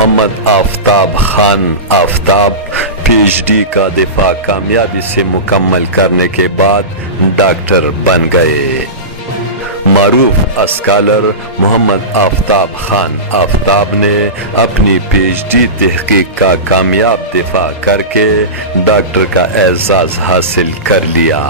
محمد آفتاب خان آفتاب PhD کا دفاع کامیابی سے مکمل کرنے کے بعد ڈاکٹر بن گئے۔ معروف اسکالر محمد آفتاب خان آفتاب نے اپنی PhD تحقیق کا کامیاب دفاع کر کے ڈاکٹر کا اعزاز حاصل کر لیا۔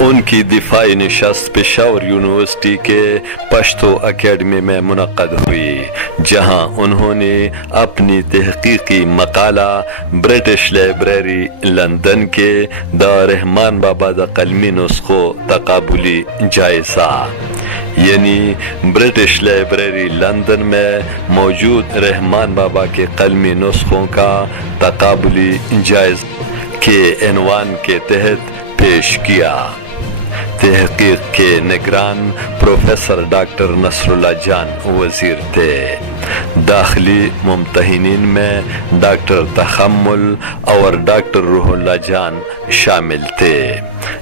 ان کی دفاعی نشست پشاور یونیورسٹی کے پشتو اکیڈمی میں منعقد ہوئی، جہاں انہوں نے اپنی تحقیقی مقالہ برٹش لائبریری لندن کے دا رحمان بابا دا قلمی نسخو تقابلی جائزہ، یعنی برٹش لائبریری لندن میں موجود رحمان بابا کے قلمی نسخوں کا تقابلی جائزہ کے عنوان کے تحت پیش کیا۔ تحقیق کے نگران پروفیسر ڈاکٹر نصر اللہ جان وزیر تھے۔ داخلی ممتحنین میں ڈاکٹر تخمل اور ڈاکٹر روح اللہ جان شامل تھے،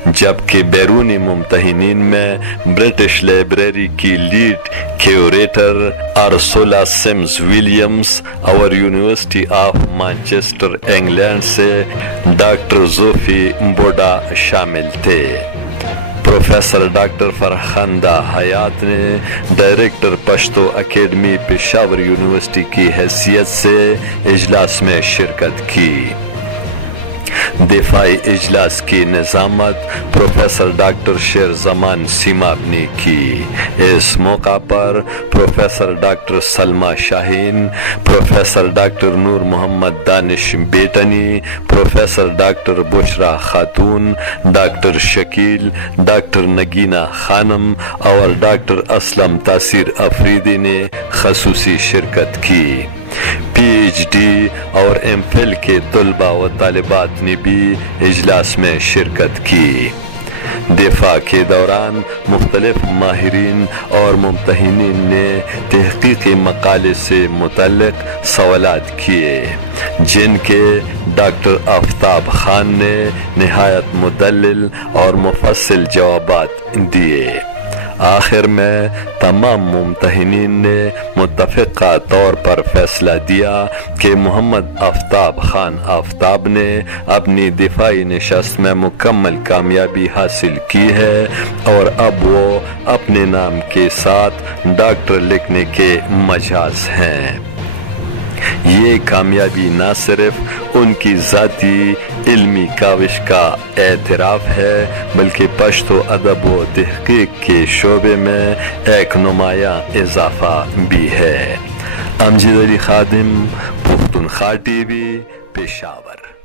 جبکہ بیرونی ممتحنین میں برٹش لائبریری کی lead curator Ursula Sims Williams اور یونیورسٹی آف مانچسٹر انگلینڈ سے ڈاکٹر زوفی بوڈا شامل تھے۔ پروفیسر ڈاکٹر فرخندہ حیات نے director Pashto academy Peshawar university کی حیثیت سے اجلاس میں شرکت کی۔ دفاعی اجلاس کی نظامت پروفیسر ڈاکٹر شیر زمان سیماب نے کی۔ اس موقع پر پروفیسر ڈاکٹر سلمہ شاہین، پروفیسر ڈاکٹر نور محمد دانش بیٹنی، پروفیسر ڈاکٹر بشرا خاتون، ڈاکٹر شکیل، ڈاکٹر نگینہ خانم اور ڈاکٹر اسلم تاثیر افریدی نے خصوصی شرکت کی۔ PhD اور MPhil کے طلباء و طالبات نے بھی اجلاس میں شرکت کی۔ دفاع کے دوران مختلف ماہرین اور ممتحنین نے تحقیقی مقالے سے متعلق سوالات کیے، جن کے ڈاکٹر آفتاب خان نے نہایت مدلل اور مفصل جوابات دیے۔ آخر میں تمام ممتحنین نے متفقہ طور پر فیصلہ دیا کہ محمد آفتاب خان آفتاب نے اپنی دفاعی نشست میں مکمل کامیابی حاصل کی ہے اور اب وہ اپنے نام کے ساتھ ڈاکٹر لکھنے کے مجاز ہیں۔ یہ کامیابی نہ صرف ان کی ذاتی علمی کاوش کا اعتراف ہے، بلکہ پشتو ادب و تحقیق کے شعبے میں ایک نمایاں اضافہ بھی ہے۔ امجد علی خادم، پختونخوا TV، پشاور۔